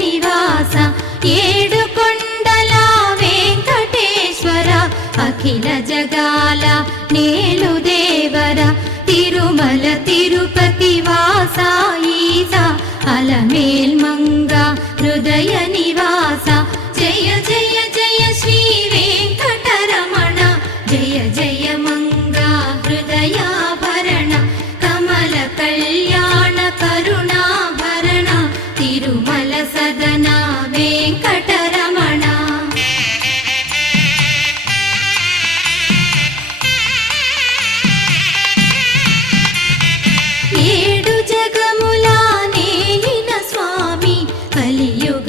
నివాస ఏడు కొండల వెంకటేశ్వర అఖిల జగాల నేలు దేవర తిరుమల తిరుపతి వాస ఈస అలమేల్ మంగ హృదయ నివాస జయ జయ జయ శ్రీ వెంకటరమణ జయ జయ మంగ హృదయాభరణ కమల కళ్యాణ కరుణాభరణ తిరుమల సదన వెంకటరమణ ఏడు జగముల నేలిన స్వామి కలియుగ